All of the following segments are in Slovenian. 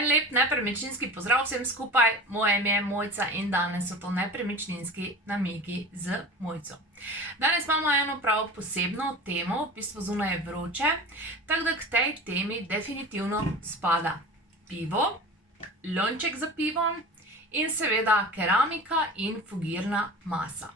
En lep nepremičninski pozdrav vsem skupaj, moje ime je Mojca in danes so to nepremičninski namigi z Mojco. Danes imamo eno prav posebno temo, v bistvu zunaj je vroče, tako da k tej temi definitivno spada pivo, lonček za pivo in seveda keramika in fugirna masa.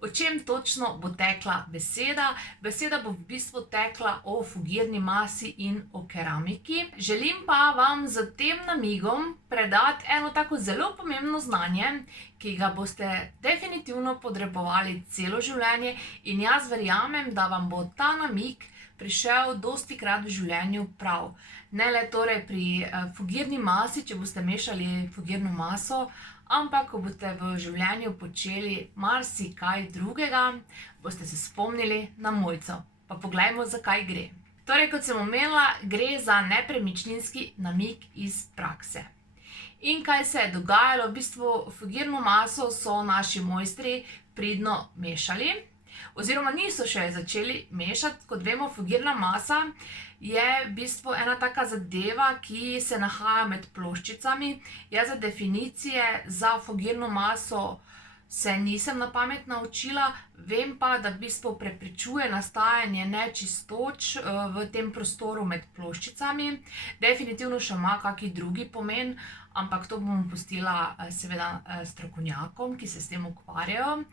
O čem točno bo tekla beseda? Beseda bo v bistvu tekla o fugirni masi in o keramiki. Želim pa vam z tem namigom predati eno tako zelo pomembno znanje, ki ga boste definitivno potrebovali celo življenje in jaz verjamem, da vam bo ta namig prišel dostikrat v življenju prav. Ne le torej pri fugirni masi, če boste mešali fugirno maso, ampak ko boste v življenju počeli marsikaj drugega, boste se spomnili na Mojco. Pa poglejmo, za kaj gre. Torej, kot sem omenila, gre za nepremičninski namig iz prakse. In kaj se je dogajalo? V bistvu fugirno maso so naši mojstri pridno mešali, oziroma niso še začeli mešati. Kot vemo, fugirna masa je v bistvu ena taka zadeva, ki se nahaja med ploščicami. Jaz za definicije za fugirno maso se nisem na pamet naučila, vem pa, da v bistvu preprečuje nastajanje nečistoč v tem prostoru med ploščicami. Definitivno še ima kakšen drugi pomen, ampak to bom pustila seveda strokovnjakom, ki se s tem ukvarjajo.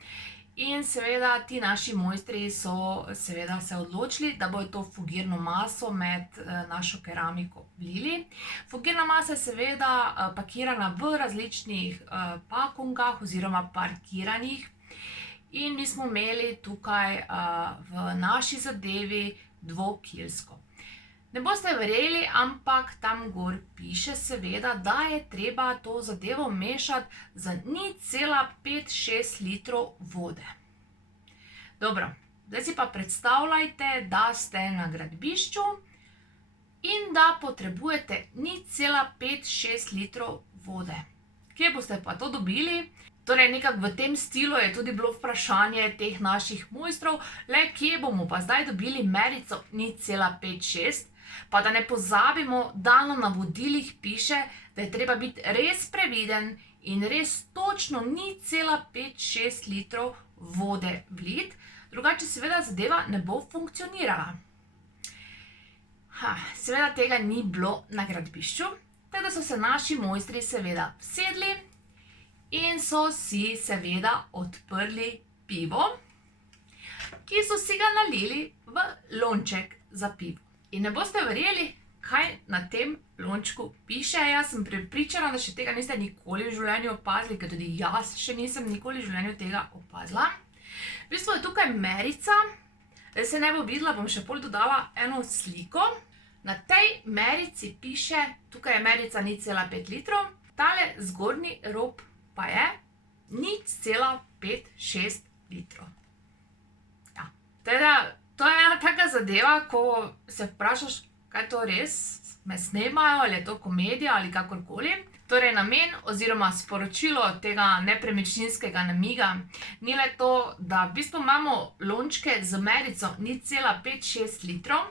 In seveda ti naši mojstri so seveda se odločili, da bojo to fugirno maso med našo keramiko vlili. Fugirna masa je seveda pakirana v različnih pakungah oziroma parkiranih. In mi smo imeli tukaj v naši zadevi dvokilsko. Ne boste verjeli, ampak tam gor piše seveda, da je treba to zadevo mešati z 0,56 litrov vode. Dobro, zdaj si pa predstavljajte, da ste na gradbišču in da potrebujete 0,56 litrov vode. Kje boste pa to dobili? Torej, nekako v tem stilu je tudi bilo vprašanje teh naših mojstrov, le kje bomo pa zdaj dobili merico 0,56. Pa da ne pozabimo, da na navodilih piše, da je treba biti res previden in res točno 0,56 litrov vode vlit, drugače seveda zadeva ne bo funkcionirala. Seveda tega ni bilo na gradbišču, tako da so se naši mojstri seveda vsedli in so si seveda odprli pivo, ki so si ga nalili v lonček za pivo. In ne boste verjeli, kaj na tem lončku piše. Jaz sem prepričana, da še tega niste nikoli v življenju opazili, ker tudi jaz še nisem nikoli v življenju tega opazila. V bistvu je tukaj merica, da se ne bo videla, bom še pol dodala eno sliko. Na tej merici piše, tukaj je merica 0,5 litrov, tale zgornji rob pa je 0,56 litrov. Ja, teda to je ena taka zadeva, ko se vprašaš, kaj to res me snemajo, ali je to komedija ali kakorkoli. Torej, namen oziroma sporočilo tega nepremičninskega namiga ni le to, da v bistvu imamo lončke z merico 0,56 litrov,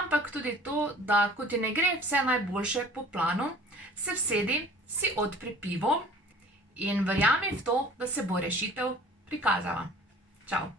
ampak tudi to, da ko ti ne gre vse najboljše po planu, se vsedi, si odpri pivo in verjami v to, da se bo rešitev prikazala. Čau!